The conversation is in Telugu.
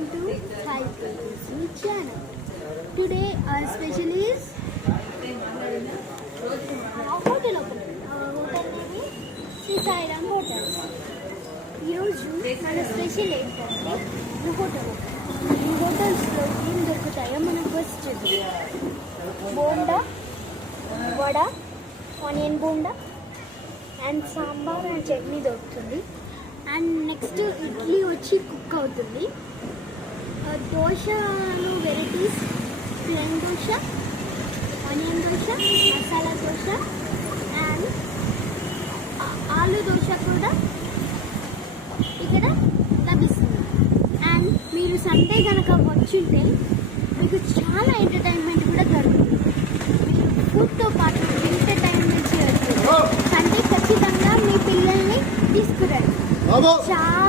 welcome to Thai Cuisine channel. Today our special is hotel opening. Hotel name is Sri Sai Ram Hotels. ఈరోజు మన స్పెషల్ ఏంటంటే ఈ హోటల్ ఈ హోటల్స్లో ఏం దొరుకుతాయో మనం first bonda vada onion bonda and sambar and chutney దొరుకుతుంది. అండ్ నెక్స్ట్ ఇడ్లీ వచ్చి కుక్ అవుతుంది. దోశలో varieties plain dosa, onion dosa, masala dosa and aloo dosa కూడా ఇక్కడ లభిస్తుంది. అండ్ మీరు సండే కనుక వచ్చింటే మీకు చాలా ఎంటర్టైన్మెంట్ కూడా దొరుకుతుంది. మీరు ఫుడ్తో పాటు ఎంటర్టైన్మెంట్ చేయవచ్చు. సండే ఖచ్చితంగా మీ పిల్లల్ని తీసుకురండి. చాలా